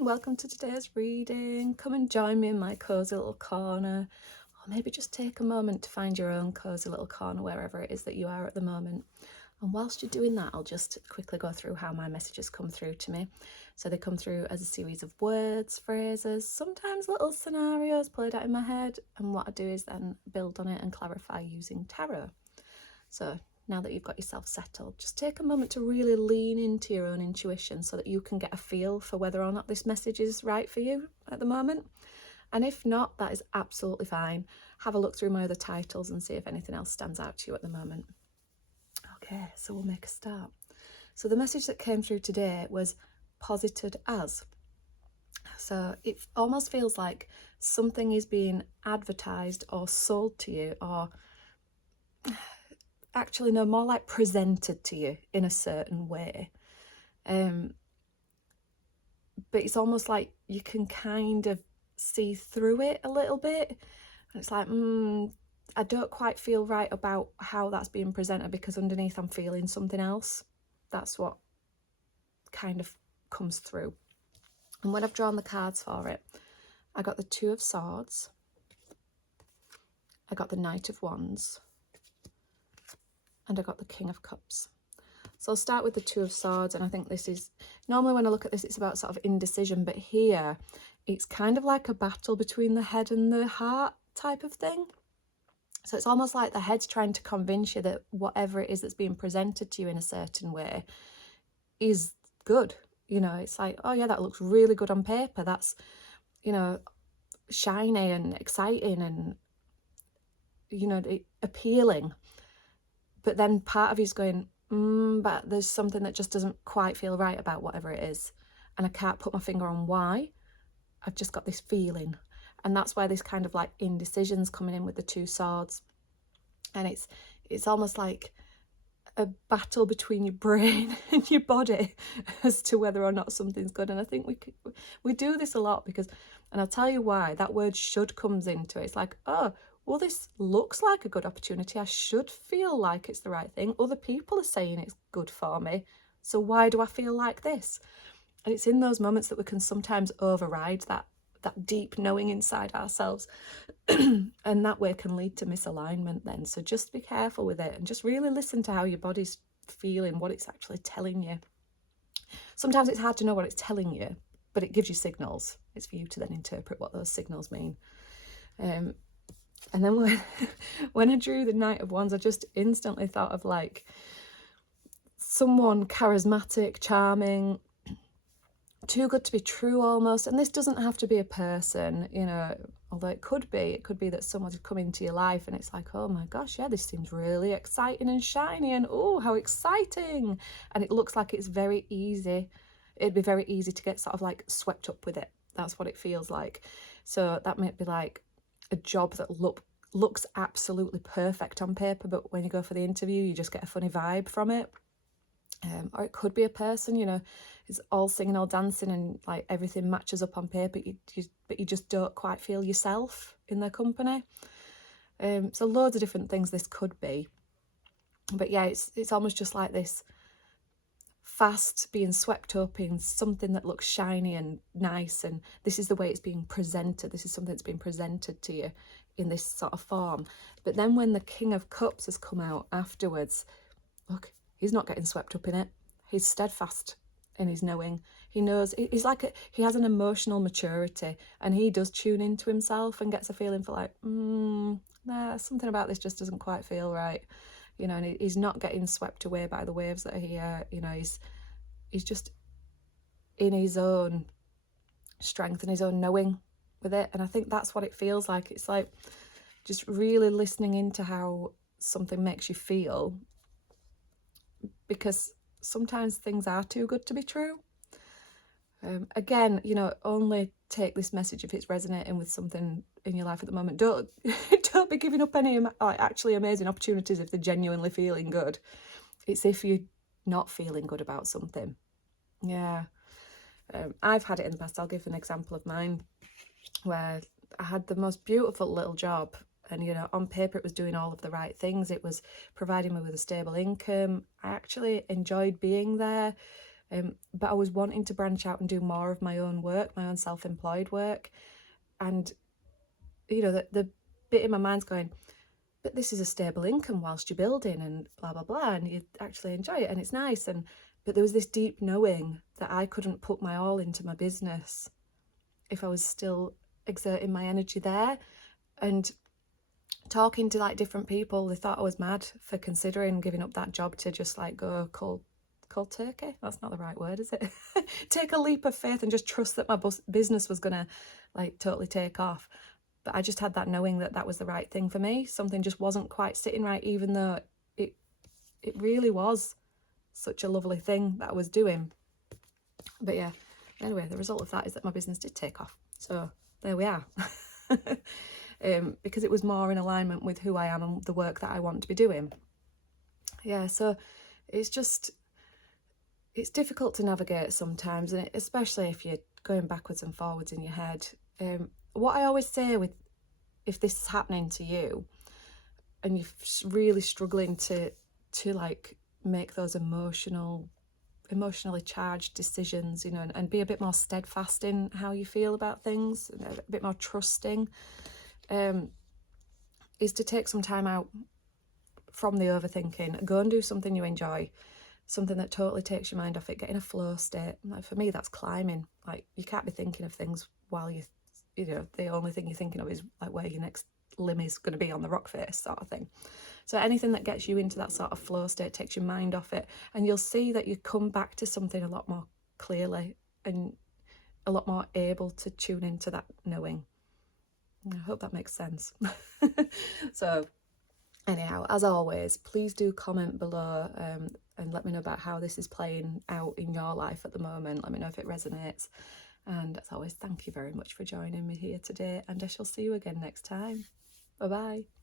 and welcome to today's reading. Come and join me in my cosy little corner, or maybe just take a moment to find your own cosy little corner wherever it is that you are at the moment. And whilst you're doing that, I'll just quickly go through how my messages come through to me. So they come through as a series of words, phrases, sometimes little scenarios played out in my head, and what I do is then build on it and clarify using tarot. So now that you've got yourself settled, just take a moment to really lean into your own intuition so that you can get a feel for whether or not this message is right for you at the moment. And if not, that is absolutely fine. Have a look through my other titles and see if anything else stands out to you at the moment. Okay, so we'll make a start. So the message that came through today was posited as. So it almost feels like something is being advertised or sold to you, or actually no, more like presented to you in a certain way. But it's almost like you can kind of see through it a little bit. And it's like, I don't quite feel right about how that's being presented, because underneath I'm feeling something else. That's what kind of comes through. And when I've drawn the cards for it, I got the Two of Swords, I got the Knight of Wands, and I got the King of Cups. So I'll start with the Two of Swords, and I think this is, normally when I look at this, it's about sort of indecision, but here it's kind of like a battle between the head and the heart type of thing. So it's almost like the head's trying to convince you that whatever it is that's being presented to you in a certain way is good. You know, it's like, oh yeah, that looks really good on paper. That's, you know, shiny and exciting and, you know, appealing. But then part of you's going, but there's something that just doesn't quite feel right about whatever it is. And I can't put my finger on why. I've just got this feeling. And that's why this kind of like indecision's coming in with the Two Swords. And it's almost like a battle between your brain and your body as to whether or not something's good. And I think we do this a lot because, and I'll tell you why, that word should comes into it. It's like, oh, well, this looks like a good opportunity. I should feel like it's the right thing. Other people are saying it's good for me. So why do I feel like this? And it's in those moments that we can sometimes override that deep knowing inside ourselves. And that way can lead to misalignment then. So just be careful with it and just really listen to how your body's feeling, what it's actually telling you. Sometimes it's hard to know what it's telling you, but it gives you signals. It's for you to then interpret what those signals mean. And then when I drew the Knight of Wands, I just instantly thought of like someone charismatic, charming, too good to be true almost. And this doesn't have to be a person, you know, although it could be that someone's come into your life and it's like, oh my gosh, yeah, this seems really exciting and shiny, and oh, how exciting. And it looks like it's very easy. It'd be very easy to get sort of like swept up with it. That's what it feels like. So that might be like a job that looks absolutely perfect on paper, but when you go for the interview, you just get a funny vibe from it. Or it could be a person, you know, it's all singing, all dancing, and like everything matches up on paper, but you just don't quite feel yourself in their company. So loads of different things this could be. But yeah, it's almost just like this fast being swept up in something that looks shiny and nice, and this is the way it's being presented. This is something that's been presented to you in this sort of form. But then when the King of Cups has come out afterwards, look, he's not getting swept up in it. He's steadfast in his knowing. He knows, he's like, he has an emotional maturity, and he does tune into himself and gets a feeling for like, nah, something about this just doesn't quite feel right. You know, and he's not getting swept away by the waves that are here. You know, he's just in his own strength and his own knowing with it. And I think that's what it feels like. It's like just really listening into how something makes you feel, because sometimes things are too good to be true. Again, you know, only take this message if it's resonating with something in your life at the moment. Don't be giving up any actually amazing opportunities if they're genuinely feeling good. It's if you're not feeling good about something. Yeah. I've had it in the past. I'll give an example of mine where I had the most beautiful little job, and, you know, on paper it was doing all of the right things. It was providing me with a stable income. I actually enjoyed being there. But I was wanting to branch out and do more of my own work, my own self-employed work. And, you know, the bit in my mind's going, but this is a stable income whilst you're building and blah, blah, blah. And you actually enjoy it and it's nice. But there was this deep knowing that I couldn't put my all into my business if I was still exerting my energy there. And talking to like different people, they thought I was mad for considering giving up that job to just like go cold turkey. That's not the right word, is it? Take a leap of faith and just trust that my business was gonna like totally take off. But I just had that knowing that that was the right thing for me. Something just wasn't quite sitting right, even though it really was such a lovely thing that I was doing. But yeah, anyway, the result of that is that my business did take off. So there we are. Because it was more in alignment with who I am and the work that I want to be doing. Yeah, so it's difficult to navigate sometimes, and especially if you're going backwards and forwards in your head. What I always say with, if this is happening to you and you're really struggling to like make those emotionally charged decisions, you know, and be a bit more steadfast in how you feel about things, and a bit more trusting, is to take some time out from the overthinking. Go and do something you enjoy, something that totally takes your mind off it. Get in a flow state. Like for me, that's climbing. Like you can't be thinking of things while you know, the only thing you're thinking of is like where your next limb is going to be on the rock face, sort of thing. So anything that gets you into that sort of flow state takes your mind off it, and you'll see that you come back to something a lot more clearly and a lot more able to tune into that knowing. I hope that makes sense. So anyhow, as always, please do comment below and let me know about how this is playing out in your life at the moment. Let me know if it resonates. And as always, thank you very much for joining me here today, and I shall see you again next time. Bye bye.